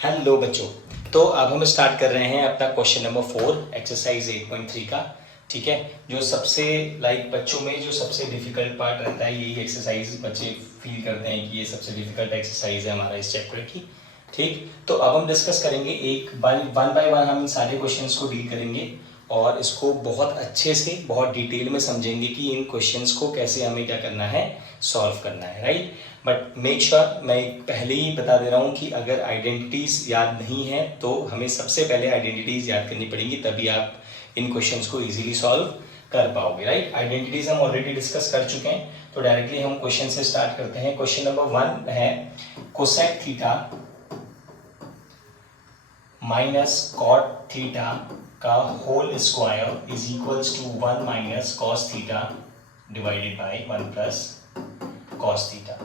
Hello बच्चों। तो अब हम स्टार्ट कर रहे हैं अपना क्वेश्चन नंबर 4 एक्सरसाइज 8.3 का। ठीक है, जो सबसे बच्चों में जो सबसे डिफिकल्ट पार्ट रहता है यही एक्सरसाइज बच्चे फील करते हैं कि ये सबसे डिफिकल्ट एक्सरसाइज है हमारा इस चैप्टर की। ठीक, तो अब हम डिस्कस करेंगे वन बाय वन हम इन सारे क्वेश्चंस को डील करेंगे और इसको बहुत अच्छे से बहुत डिटेल में समझेंगे कि इन क्वेश्चंस को कैसे हमें क्या करना है, सॉल्व करना है। राइट, बट मेक श्योर मैं पहले ही बता दे रहा हूँ कि अगर आइडेंटिटीज याद नहीं है तो हमें सबसे पहले आइडेंटिटीज याद करनी पड़ेंगी, तभी आप इन क्वेश्चंस को इजीली सॉल्व कर पाओगे। राइट, आइडेंटिटीज हम ऑलरेडी डिस्कस कर चुके हैं, तो डायरेक्टली हम क्वेश्चन से स्टार्ट करते हैं। क्वेश्चन नंबर 1 है cosec theta minus cot theta का whole square is equals to 1 minus cos theta divided by 1 plus cos theta.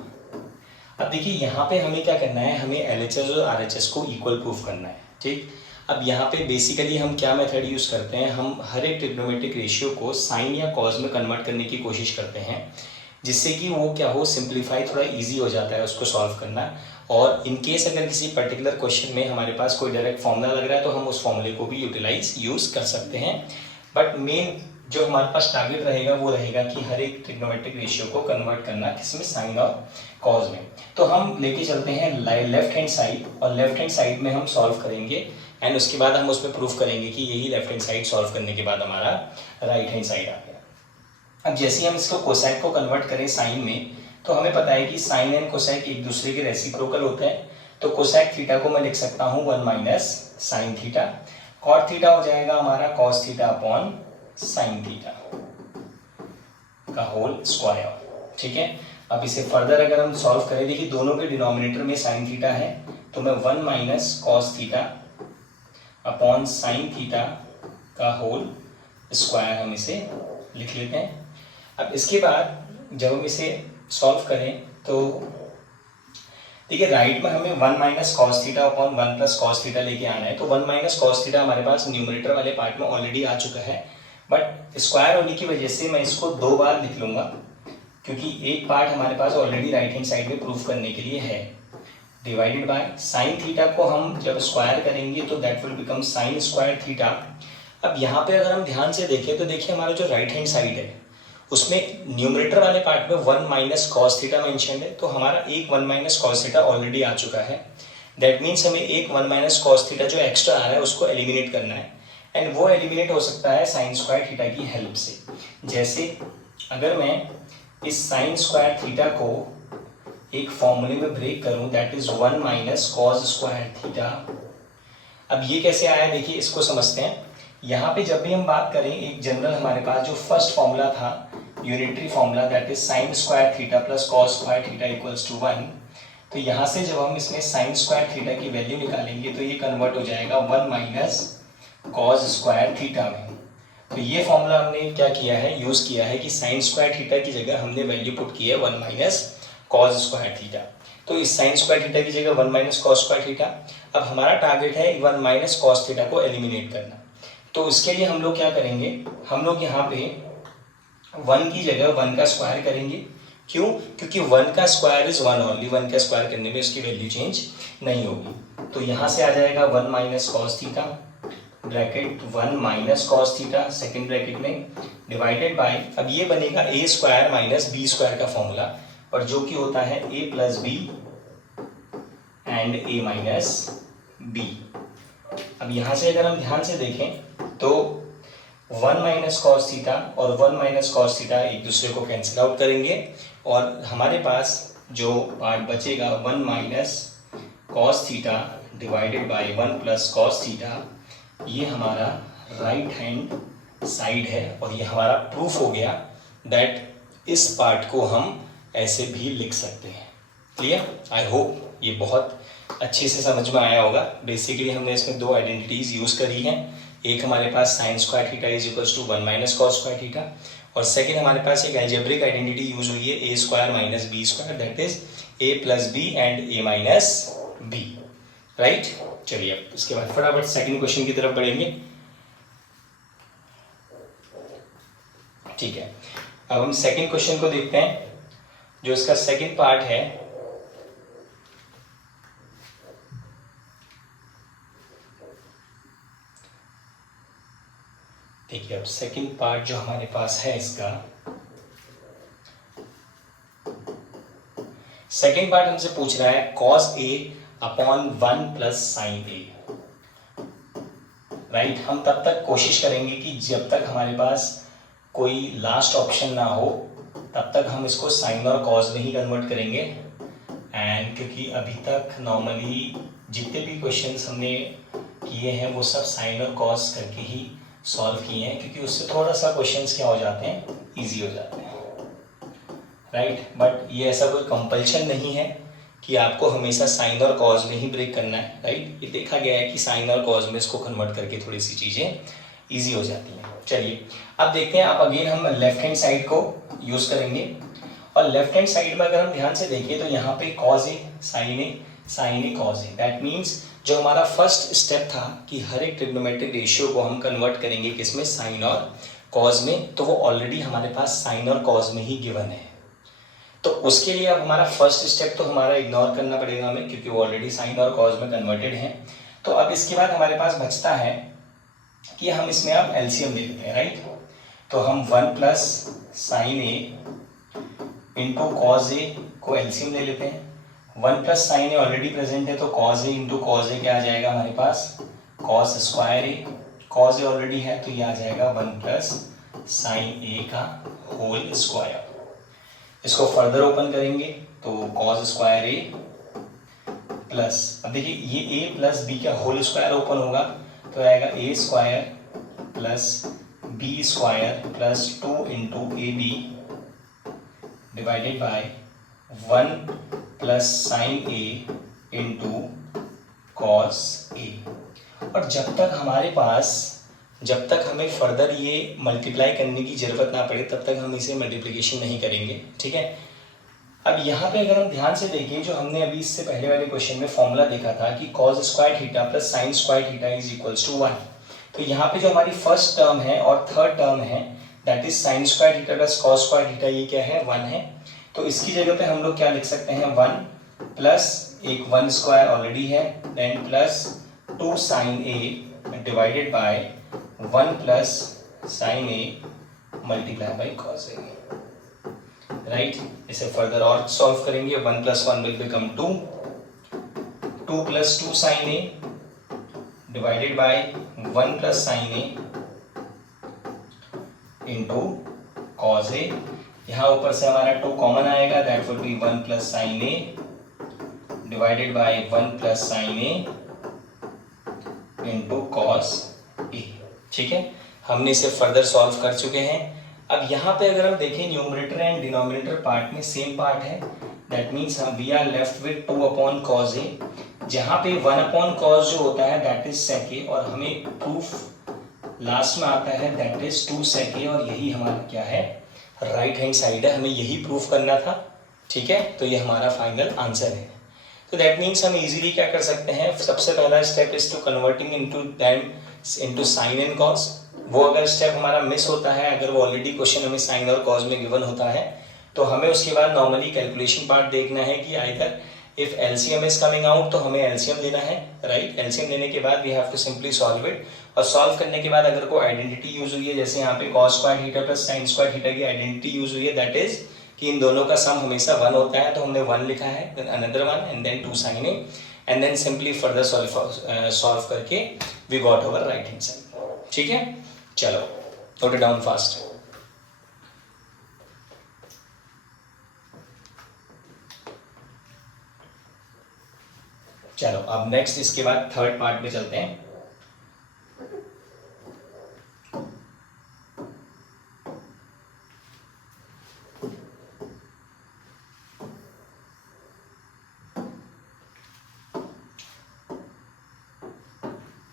अब देखिए यहाँ पे हमें क्या करना है, हमें LHS और RHS को इक्वल प्रूफ करना है। ठीक, अब यहाँ पे बेसिकली हम क्या मेथड यूज़ करते हैं, हम हर एक ट्रिग्नोमेट्रिक रेशियो को साइन या कॉज में कन्वर्ट करने की कोशिश करते हैं, जिससे कि वो क्या हो, सिंप्लीफाई थोड़ा इजी हो जाता है उसको सॉल्व करना। और इन केस अगर किसी पर्टिकुलर क्वेश्चन में हमारे पास कोई डायरेक्ट फॉर्मूला लग रहा है तो हम उस फॉर्मूले को भी यूज़ कर सकते हैं। बट मेन जो हमारे पास टारगेट रहेगा वो रहेगा कि हर एक ट्रिग्नोमेट्रिक रेशियो को कन्वर्ट करना किसमें, साइन और कॉज में। तो हम लेके चलते हैं लेफ्ट हैंड साइड, और लेफ्ट हैंड साइड में हम सॉल्व करेंगे एंड उसके बाद हम उसमें प्रूफ करेंगे कि यही लेफ्ट हैंड साइड सॉल्व करने के बाद हमारा राइट हैंड साइड आ गया। अब जैसे ही हम इसको कोसेक को कन्वर्ट करें साइन में, तो हमें पता है कि साइन एंड कोसेक एक दूसरे के रेसिप्रोकल होते हैं। तो कोसेक थीटा को मैं लिख सकता हूँ 1 minus sine theta, cot theta हो जाएगा हमारा cos theta upon sine theta का होल स्क्वायर। ठीक है, अब इसे फर्दर अगर हम सॉल्व करें, देखिए दोनों के डिनोमिनेटर में साइन थीटा है, तो मैं 1 minus cos theta upon sine theta का होल स्क्वायर हम इसे लिख लेते हैं। अब इसके बाद जब हम इसे सॉल्व करें तो देखिए राइट में हमें 1 minus cos theta upon 1 plus cos theta लेके आना है। तो 1 माइनस कॉस थीटा हमारे पास न्यूमरेटर वाले पार्ट में ऑलरेडी आ चुका है, बट स्क्वायर होने की वजह से मैं इसको 2 बार लिख लूँगा, क्योंकि एक पार्ट हमारे पास ऑलरेडी राइट हैंड साइड में प्रूफ करने के लिए है। डिवाइडेड बाय साइन थीटा को हम जब स्क्वायर करेंगे तो that will become sign square theta. अब यहाँ पे अगर हम ध्यान से देखें तो देखिए हमारा जो राइट हैंड साइड है उसमें न्यूमरेटर वाले पार्ट में 1 माइनस कॉस थीटा मेंशन है, तो हमारा एक 1 माइनस कॉस थीटा ऑलरेडी आ चुका है। दैट मीन्स हमें एक 1 माइनस कॉस थीटा जो एक्स्ट्रा आ रहा है उसको एलिमिनेट करना है, एंड वो एलिमिनेट हो सकता है साइन स्क्वायर थीटा की हेल्प से। जैसे अगर मैं इस साइन स्क्वायर थीटा को एक फॉर्मूले में ब्रेक करूं, that is 1 minus cos square theta. अब ये कैसे आया, देखिए इसको समझते हैं। यहाँ पे जब भी हम बात करें, एक जनरल हमारे पास जो फर्स्ट फॉर्मूला था unitary formula, that is sine square theta plus cos square theta equals to 1। तो यहाँ से जब हम इसमें साइन स्क्वायर थीटा की वैल्यू निकालेंगे तो ये कन्वर्ट हो जाएगा 1 माइनस कॉस स्क्वायर थीटा में। तो ये फॉर्मूला हमने क्या किया है, यूज़ किया है कि साइन स्क्वायर थीटा की जगह हमने वैल्यू पुट की है 1 माइनस कॉस स्क्वायर थीटा। तो इस साइन स्क्वायर थीटा की जगह 1 माइनस कॉस स्क्वायर थीटा। अब हमारा टारगेट है 1 माइनस कॉस थीटा को एलिमिनेट करना। तो इसके लिए हम लोग क्या करेंगे, हम लोग यहाँ पे 1 की जगह 1 का स्क्वायर करेंगे। क्यों, क्योंकि 1 का स्क्वायर इज 1 ओनली, 1 का स्क्वायर करने में उसकी वैल्यू चेंज नहीं होगी। तो यहाँ से आ जाएगा 1 minus cos theta bracket 1 minus cos theta second bracket में डिवाइडेड बाय, अब ये बनेगा A square minus B square का फॉर्मूला, और जो कि होता है A plus B and A minus B. अब यहाँ से अगर हम ध्यान से देखें तो 1 माइनस कॉस थीटा और 1 माइनस कॉस थीटा एक दूसरे को कैंसिल आउट करेंगे, और हमारे पास जो पार्ट बचेगा 1 minus cos theta divided by 1 plus cos theta, ये हमारा राइट हैंड साइड है। और ये हमारा प्रूफ हो गया दैट इस पार्ट को हम ऐसे भी लिख सकते हैं। क्लियर, आई होप ये बहुत अच्छे से समझ में आया होगा। बेसिकली हमने इसमें 2 आइडेंटिटीज यूज़ करी हैं। एक हमारे पास sine square theta is equals to 1 minus cos square theta, और सेकेंड हमारे पास एक अलजेब्रिक आइडेंटिटी यूज हुई है A square minus B square, that is A plus B and A minus B. Right, चलिए अब इसके बाद फटाफट सेकंड क्वेश्चन की तरफ बढ़ेंगे। ठीक है, अब हम सेकंड क्वेश्चन को देखते हैं। जो इसका सेकंड पार्ट है देखिए अब सेकंड पार्ट जो हमारे पास है इसका, सेकंड पार्ट हमसे पूछ रहा है cos A upon 1 plus sign A। Right, हम तब तक कोशिश करेंगे कि जब तक हमारे पास कोई लास्ट ऑप्शन ना हो तब तक हम इसको साइन और कॉज में ही कन्वर्ट करेंगे। एंड क्योंकि अभी तक नॉर्मली जितने भी क्वेश्चंस हमने किए हैं वो सब साइन और कॉज करके ही सॉल्व किए हैं, क्योंकि उससे थोड़ा सा क्वेश्चंस क्या हो जाते हैं, इजी हो जाते हैं। राइट, बट ये ऐसा कोई कंपल्शन नहीं है कि आपको हमेशा साइन और कॉज में ही ब्रेक करना है। राइट, ये देखा गया है कि साइन और कॉज में इसको कन्वर्ट करके थोड़ी सी चीज़ें ईजी हो जाती हैं। चलिए अब देखते हैं, अब अगेन हम लेफ्ट हैंड साइड को यूज़ करेंगे। और लेफ्ट हैंड साइड में अगर हम ध्यान से देखें तो यहाँ पे cos A sine A cos A, that means जो हमारा फर्स्ट स्टेप था कि हर एक ट्रिग्नोमेट्रिक रेशियो को हम कन्वर्ट करेंगे किसमें, साइन और कॉज में, तो वो ऑलरेडी हमारे पास साइन और कॉज में ही गिवन है। तो उसके लिए अब हमारा फर्स्ट स्टेप तो हमारा इग्नोर करना पड़ेगा हमें, क्योंकि वो ऑलरेडी साइन और कॉज में कन्वर्टेड है। तो अब इसके बाद हमारे पास बचता है कि हम इसमें अब एलसीएम ले लेते हैं। राइट, तो हम 1 plus sine A into cos ए को एलसीएम ले लेते हैं। 1 प्लस साइन ए ऑलरेडी प्रेजेंट है, तो कॉज ए इंटू कॉज ए क्या आ जाएगा हमारे पास, कॉस स्क्वायर ए। कॉज ए ऑलरेडी है तो ये आ जाएगा 1 प्लस साइन ए का होल स्क्वायर। इसको फर्दर ओपन करेंगे तो कॉस स्क्वायर ए प्लस, अब देखिए ये ए प्लस बी का होल स्क्वायर ओपन होगा तो आएगा A square plus B square plus 2 into A B divided by 1 plus sine A into cos A. और जब तक हमें फर्दर ये मल्टीप्लाई करने की ज़रूरत ना पड़े तब तक हम इसे मल्टीप्लिकेशन नहीं करेंगे। ठीक है, अब यहाँ पे अगर हम ध्यान से देखें, जो हमने अभी इससे पहले वाले क्वेश्चन में फॉर्मूला देखा था कि cos square theta plus sine square theta is equals to 1, तो यहाँ पे जो हमारी फर्स्ट टर्म है और थर्ड टर्म है that is sine square theta plus cos square theta, ये क्या है, 1 है। तो इसकी जगह पे हम लोग क्या लिख सकते हैं, 1 प्लस एक 1 स्क्वायर ऑलरेडी है, then plus 2 sine A divided by 1 plus sine A multiply by cos A. Right, इसे फर्दर और सॉल्व करेंगे, 1 plus 1 will become 2, 2 plus 2 sine A divided by 1 plus sine A into cos A. यहाँ ऊपर से हमारा 2 common आएगा, that will be 1 plus sine A divided by 1 plus sine A into cos ए। ठीक है, हमने इसे फर्दर सॉल्व कर चुके हैं। अब यहाँ पे अगर हम देखें न्यूमरेटर एंड डिनोमिनेटर पार्ट में सेम पार्ट है, दैट मीन्स हम we are left with 2 upon cos A, जहाँ पे 1 अपॉन कॉस जो होता है दैट इज सेक ए, और हमें प्रूफ लास्ट में आता है दैट इज 2 सेक ए, और यही हमारा क्या है, राइट हैंड साइड है, हमें यही प्रूफ करना था। ठीक है, तो ये हमारा फाइनल आंसर है। तो दैट मीन्स हम इजीली क्या कर सकते हैं, सबसे पहला step is to converting into sine and cos. वो अगर स्टेप हमारा मिस होता है, अगर वो ऑलरेडी क्वेश्चन हमें साइन और कॉस में गिवन होता है, तो हमें उसके बाद नॉर्मली कैलकुलेशन पार्ट देखना है कि either if LCM is coming out तो हमें एलसीएम लेना है। राइट, एलसीएम लेने के बाद we have to simply solve it, और सॉल्व करने के बाद अगर कोई आइडेंटिटी यूज हुई है, जैसे यहाँ पे cos square theta plus sine square theta की आइडेंटिटी यूज हुई है, दैट इज कि इन दोनों का सम हमेशा 1 होता है, तो हमने 1 लिखा है, then another 1 and then 2 sine A, and then simply further solve करके we got our right hand side. ठीक है, चलो नोट इट डाउन फास्ट। चलो अब नेक्स्ट इसके बाद थर्ड पार्ट में चलते हैं।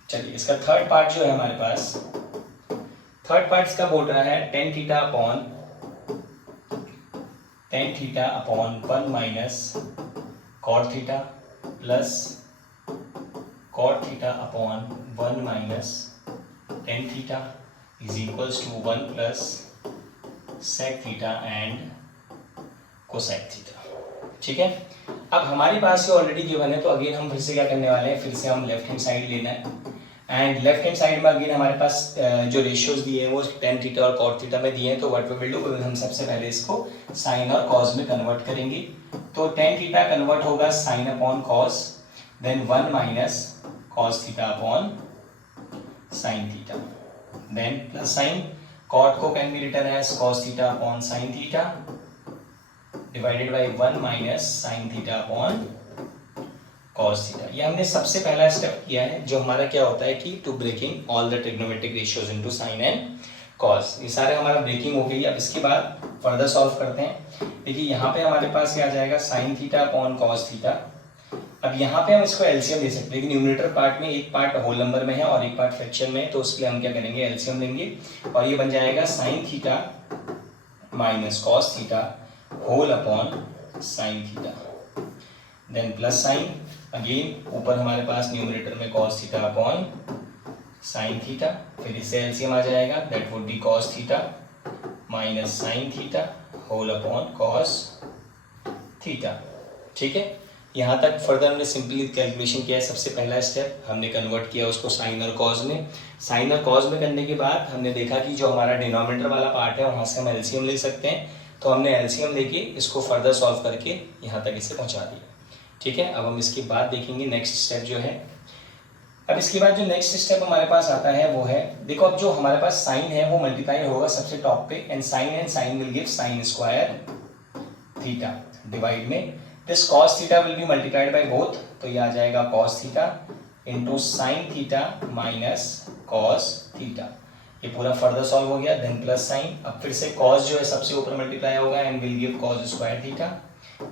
चलिए इसका थर्ड पार्ट जो है हमारे पास, थर्ड पार्ट इसका बोल रहा है tan theta upon 1 minus cot theta plus cot theta upon 1 minus tan theta is equals to 1 plus sec theta and cosec theta. ठीक है, अब हमारे पास ये ऑलरेडी गिवन है, तो अगेन हम फिर से क्या करने वाले हैं, फिर से हम लेफ्ट हैंड साइड लेना है, एंड लेफ्ट हैंड साइड में अगेन हमारे पास जो रेशियोज दिए हैं वो tan थीटा और cot थीटा में दिए हैं, तो व्हाट वी विल डू, हम सबसे पहले इसको साइन और कॉस में कन्वर्ट करेंगे। तो tan थीटा कन्वर्ट होगा sine upon cos, then 1 minus cos theta upon sine theta, then plus sine cot को can be written as cos theta upon sine theta divided by 1 minus sine theta upon cos theta. ये हमने सबसे पहला step किया है, जो हमारा क्या होता है कि to breaking all the trigonometric ratios into sine and cos. ये सारे हमारा ब्रेकिंग हो गई। अब इसके बाद फर्दर सॉल्व करते हैं। देखिए यहाँ पे हमारे पास क्या आ जाएगा, sine theta upon cos theta. अब यहाँ पे हम इसको एलसीएम ले सकते हैं, लेकिन न्यूमरेटर पार्ट में एक पार्ट होल नंबर में है और एक पार्ट फ्रैक्शन में है, तो उसके लिए हम क्या करेंगे, एलसीएम लेंगे और ये बन जाएगा sine theta minus cos theta whole upon sine theta, then plus sine again ऊपर हमारे पास न्यूमरेटर में cos theta upon sine theta, फिर इससे एलसीएम आ जाएगा, that would be cos theta minus sine theta whole upon cos theta. ठीक है, यहाँ तक फर्दर हमने सिंपली कैलकुलेशन किया है। सबसे पहला स्टेप हमने कन्वर्ट किया उसको साइन और कॉस में। साइन और कॉस में करने के बाद हमने देखा कि जो हमारा डिनोमिनेटर वाला पार्ट है वहाँ से हम एलसीएम ले सकते हैं, तो हमने एलसीएम लेके इसको फर्दर सॉल्व करके यहाँ तक इसे पहुँचा दिया। ठीक है, अब हम इसके बाद देखेंगे नेक्स्ट स्टेप जो है। अब इसके बाद जो नेक्स्ट स्टेप हमारे पास आता है वो है, देखो अब जो हमारे पास साइन है वो मल्टीप्लाई होगा सबसे टॉप पे, and sine will give sine square theta divide में this cos theta will be multiplied by both, तो ये आ जाएगा cos theta into sine theta minus cos theta. ये पूरा फर्दर सॉल्व हो गया, देन प्लस साइन, अब फिर से cos जो है सबसे ऊपर मल्टीप्लाई होगा and will give cos square theta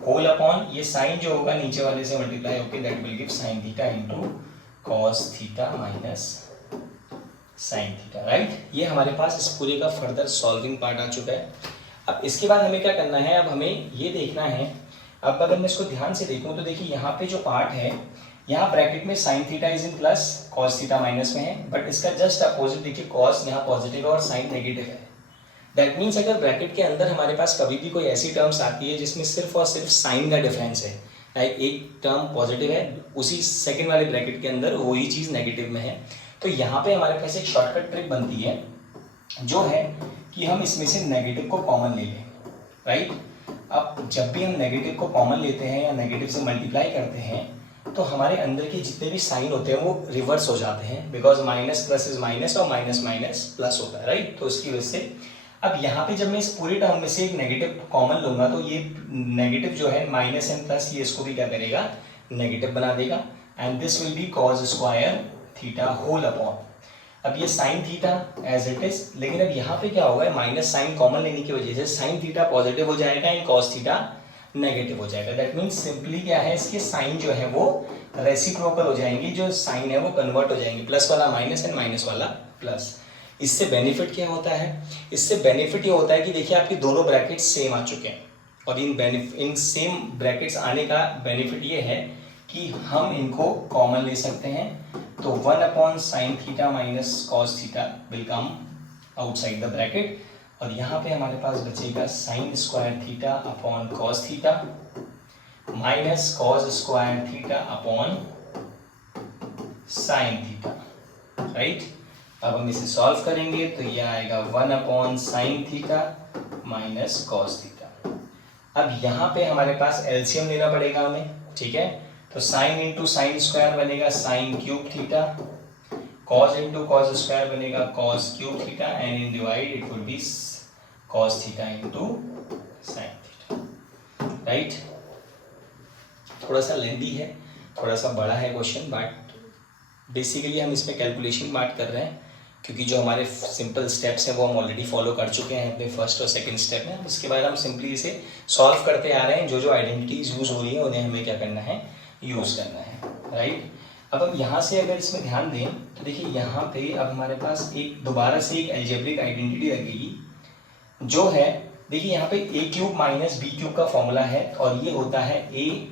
whole upon ये साइन जो होगा नीचे वाले से मल्टीप्लाई होकर that will give sine theta into cos theta minus sine theta. Right, ये हमारे पास इस पूरे का फर्दर सॉल्विंग पार्ट आ चुका है। अब इसके बाद हमें क्या करना है, अब हमें ये देखना है, अब अगर मैं इसको ध्यान से देखूं तो देखिए यहाँ पे जो पार्ट है, यहाँ ब्रैकेट में sine theta is in plus cos theta minus में है, बट इसका जस्ट अपोजिट देखिए cos यहाँ पॉजिटिव है और साइन नेगेटिव है। दैट मीन्स अगर ब्रैकेट के अंदर हमारे पास कभी भी कोई ऐसी टर्म्स आती है जिसमें सिर्फ और सिर्फ साइन का डिफरेंस है, लाइक एक टर्म पॉजिटिव है उसी सेकंड वाले ब्रैकेट के अंदर वही चीज़ नेगेटिव में है, तो यहाँ पे हमारे पास एक शॉर्टकट ट्रिक बनती है जो है कि हम इसमें से नेगेटिव को कॉमन ले लें। राइट, अब जब भी हम नेगेटिव को कॉमन लेते हैं या नेगेटिव से मल्टीप्लाई करते हैं तो हमारे अंदर के जितने भी साइन होते हैं वो रिवर्स हो जाते हैं, because minus plus is minus और माइनस माइनस प्लस होता है। राइट, तो इसकी वजह से अब यहाँ पे जब मैं इस पूरे टर्म में से एक नेगेटिव कॉमन लूंगा तो ये नेगेटिव जो है माइनस एंड प्लस ये इसको भी क्या करेगा, नेगेटिव बना देगा, and this will be cos square theta whole upon, अब ये sine theta as it is, लेकिन अब यहाँ पे क्या होगा, माइनस साइन कॉमन लेने की वजह से साइन थीटा पॉजिटिव हो जाएगा एंड cos थीटा नेगेटिव हो जाएगा। दैट मीन्स सिंपली क्या है, इसके साइन जो है वो रेसिप्रोकल हो जाएंगे, जो साइन है वो कन्वर्ट हो जाएंगे, प्लस वाला माइनस एंड माइनस वाला प्लस। इससे बेनिफिट क्या होता है, इससे बेनिफिट ये होता है कि देखिए आपके दोनों ब्रैकेट्स सेम आ चुके हैं, और इन सेम ब्रैकेट्स आने का बेनिफिट ये है कि हम इनको कॉमन ले सकते हैं, तो 1 upon sine theta minus cos theta will come outside the bracket, और यहाँ पे हमारे पास बचेगा sign square theta upon cos theta minus cos square theta upon sine theta. Right, अब हम इसे सॉल्व करेंगे तो ये आएगा 1 upon sine theta minus cos theta. अब यहाँ पे हमारे पास एलसीएम लेना पड़ेगा हमें। ठीक है, तो साइन इंटू साइन स्क्वायर बनेगा sine cube theta, cos into cos square बनेगा cos cube theta, and in divide it would be cos theta into sine theta. Right, थोड़ा सा लेंदी है, थोड़ा सा बड़ा है क्वेश्चन, बट बेसिकली हम इसमें कैलकुलेशन बात कर रहे हैं क्योंकि जो हमारे सिंपल स्टेप्स हैं वो हम ऑलरेडी फॉलो कर चुके हैं अपने फर्स्ट और सेकंड स्टेप में। इसके बाद हम सिंपली इसे सॉल्व करते आ रहे हैं, जो जो आइडेंटिटीज यूज़ हो रही है उन्हें हमें क्या करना है, यूज़ करना है। राइट, अब हम यहाँ से अगर इसमें ध्यान दें तो देखिए यहाँ पे अब हमारे पास एक दोबारा से एक अलजेब्रिक आइडेंटिटी लगेगी, जो है देखिए यहाँ पे A cube minus B cube का फॉर्मूला है, और ये होता है A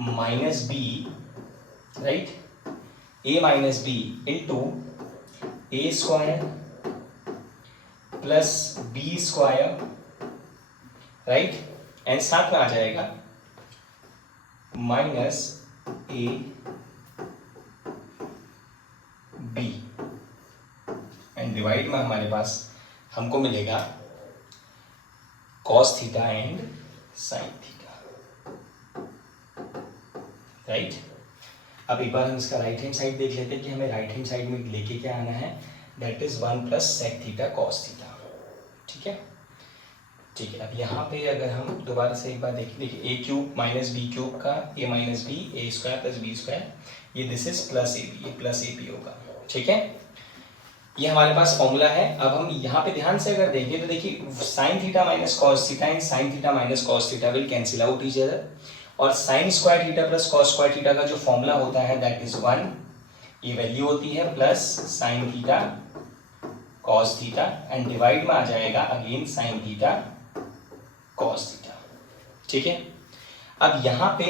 minus B, right, A minus B into A square plus B square, right, and साथ में आ जाएगा minus A B and divide में हमारे पास हमको मिलेगा cos theta and sin theta, right. अब एक बार हम इसका राइट हैंड साइड देख लेते हैं कि हमें राइट हैंड साइड में लेके क्या आना है, that is 1 plus sec theta cos theta, ठीक है। ठीक है, अब यहाँ पे अगर हम दोबारा से एक बार देखिए A cube minus B cube का A minus B A square plus B square, ये this is plus A B, ये प्लस ए बी होगा, ठीक है। ये हमारे पास फॉर्मूला है। अब हम यहाँ पे ध्यान से अगर देखें तो देखिए sine theta minus cos theta and sine theta minus cos theta will cancel out each other, और sine square theta plus cos square theta का जो फॉर्मूला होता है दैट इज 1, ये वैल्यू होती है plus sine theta cos theta and divide में आ जाएगा again sine theta cos theta, ठीक है। अब यहाँ पे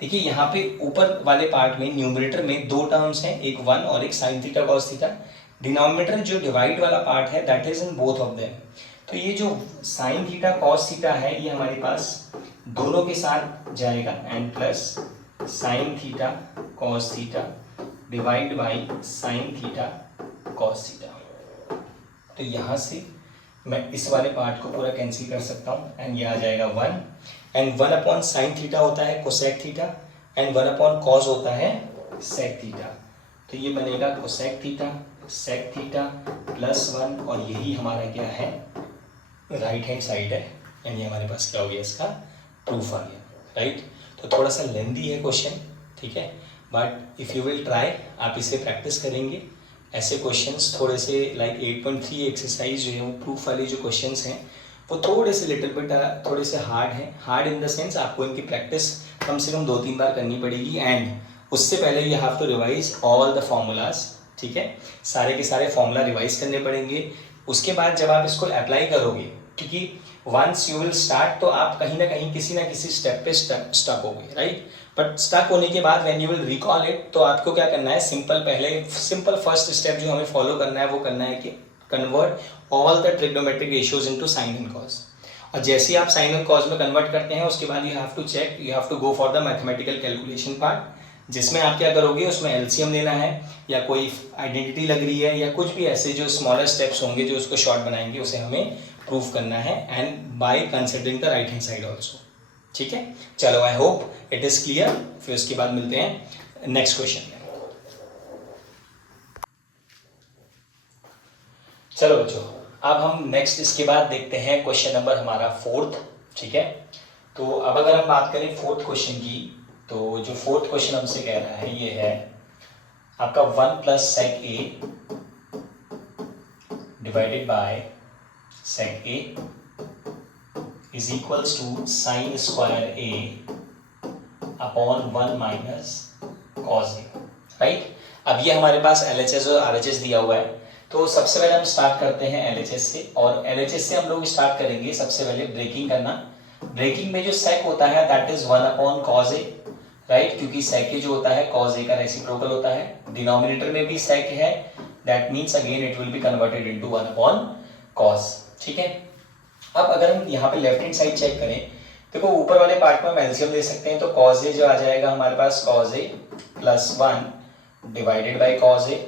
देखिए, यहाँ पे ऊपर वाले पार्ट में न्यूमरेटर में दो टर्म्स हैं, एक 1 और एक sine theta cos theta. Denominator जो डिवाइड वाला पार्ट है that is in both of them. तो ये जो साइन थीटा कॉस थीटा है ये हमारे पास दोनों के साथ जाएगा and plus sine theta cos theta divide by sine theta cos theta. तो यहाँ से मैं इस वाले पार्ट को पूरा कैंसिल कर सकता हूँ एंड ये आ जाएगा 1 एंड 1 अपॉन साइन थीटा होता है cosec theta and 1 upon cos होता है सेक थीटा। तो ये बनेगा cosec theta sec theta plus 1 और यही हमारा क्या है राइट हैंड साइड है एंड ये हमारे पास क्या हो गया, इसका प्रूफ आ गया, राइट। तो थोड़ा सा लेंदी है क्वेश्चन, ठीक है, but if you will try, आप इसे प्रैक्टिस करेंगे, ऐसे क्वेश्चंस थोड़े से लाइक 8.3 एक्सरसाइज जो है वो प्रूफ वाली जो क्वेश्चंस हैं वो थोड़े से लिटिल बिट थोड़े से हार्ड हैं। हार्ड इन द सेंस आपको इनकी प्रैक्टिस कम से कम 2-3 बार करनी पड़ेगी एंड उससे पहले you have to revise all the formulas, ठीक है, सारे के सारे फॉर्मूला रिवाइज करने पड़ेंगे। उसके बाद जब आप इसको अप्लाई करोगे, क्योंकि वंस यू विल स्टार्ट तो आप कहीं ना कहीं किसी ना किसी स्टेप पे स्टक होगे, राइट। बट स्टक होने के बाद when you will recall it तो आपको क्या करना है, सिंपल फर्स्ट स्टेप जो हमें फॉलो करना है वो करना है कि convert all the trigonometric ratios into sine and cos. और जैसे ही आप साइन एंड कॉस में कन्वर्ट करते हैं उसके बाद you have to go for the mathematical calculation part, जिसमें आप क्या करोगे, उसमें एलसीएम लेना है या कोई आइडेंटिटी लग रही है या कुछ भी ऐसे जो स्मॉलर स्टेप्स होंगे जो उसको शॉर्ट बनाएंगे उसे हमें प्रूव करना है and by considering the right hand side also, ठीक है। चलो, I hope it is clear. फिर उसके बाद मिलते हैं नेक्स्ट क्वेश्चन में। चलो बच्चों, अब हम नेक्स्ट इसके बाद देखते हैं क्वेश्चन नंबर हमारा 4th, ठीक है। तो अब अगर हम बात करें 4th क्वेश्चन की, तो जो 4th क्वेश्चन हमसे कह रहा है ये है आपका 1 plus sec A divided by sec A is equals to sin square a upon 1 minus cos a, right. अब ये हमारे पास LHS और RHS दिया हुआ है, तो सबसे पहले हम स्टार्ट करते हैं LHS से, और LHS से हम लोग स्टार्ट करेंगे सबसे पहले ब्रेकिंग करना। ब्रेकिंग में जो सेक होता है that is 1 upon cos a, right, क्योंकि सेक जो होता है cos a का रेसिप्रोकल होता है। डिनोमिनेटर में भी सेक है, that means again it will be converted into 1 upon cos, ठीक है। अब अगर हम यहाँ पे लेफ्ट हैंड साइड चेक करें, देखो ऊपर वाले पार्ट में हम एलसीएम ले सकते हैं, तो cos a जो आ जाएगा हमारे पास cos a plus 1 divided by cos a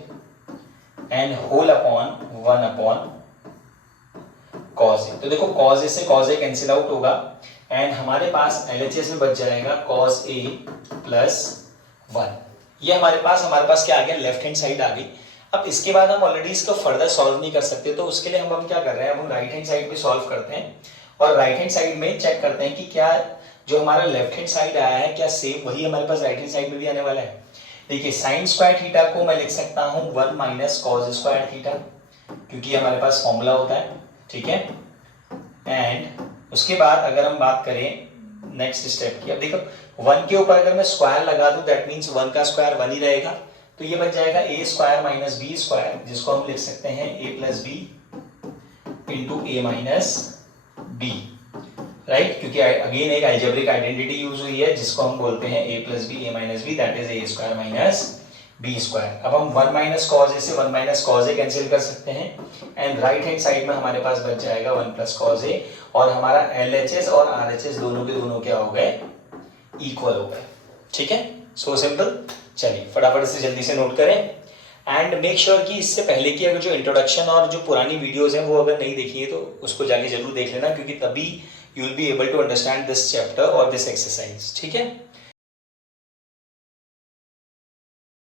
and whole upon 1 upon cos a। तो देखो cos a से cos a कैंसिल आउट होगा एंड हमारे पास LHS में बच जाएगा cos a प्लस 1। ये हमारे पास क्या आ गया, लेफ्ट हैंड साइड आ गई। अब इसके बाद हम ऑलरेडी इसको फर्दर सॉल्व नहीं कर सकते, तो उसके लिए हम क्या कर रहे हैं, हम राइट हैंड साइड पे सॉल्व करते हैं और राइट हैंड साइड में चेक करते हैं कि क्या जो हमारा लेफ्ट हैंड साइड आया है क्या सेम वही हमारे पास राइट हैंड साइड में भी आने वाला है। देखिए साइन स्क्वायर थीटा को मैं लिख सकता हूँ 1 माइनस कॉस स्क्वायर थीटा, क्योंकि हमारे पास फॉर्मूला होता है, ठीक है। एंड उसके बाद अगर हम बात करें नेक्स्ट स्टेप की, अब देखो 1 के ऊपर अगर मैं स्क्वायर लगा दूं दैट मीन्स 1 का स्क्वायर 1 ही रहेगा, तो ये बच जाएगा A square minus B square, जिसको हम लिख सकते हैं A plus B into A minus B, right, क्योंकि अगेन एक अलजेब्रिक आइडेंटिटी यूज हुई है जिसको हम बोलते हैं A plus B A minus B, that is A square minus B square. अब हम 1 माइनस कॉस ए से 1 माइनस कॉस ए कैंसिल कर सकते हैं एंड राइट हैंड साइड में हमारे पास बच जाएगा 1 प्लस कॉस ए, और हमारा LHS और RHS दोनों के दोनों क्या हो गए, इक्वल हो गए, ठीक है। So simple. चलिए फटाफट से जल्दी से नोट करें। एंड मेक श्योर कि इससे पहले की अगर जो इंट्रोडक्शन और जो पुरानी वीडियोज़ हैं वो अगर नहीं देखी है तो उसको जाके जरूर देख लेना, क्योंकि तभी you will be able to understand this chapter और दिस एक्सरसाइज, ठीक है।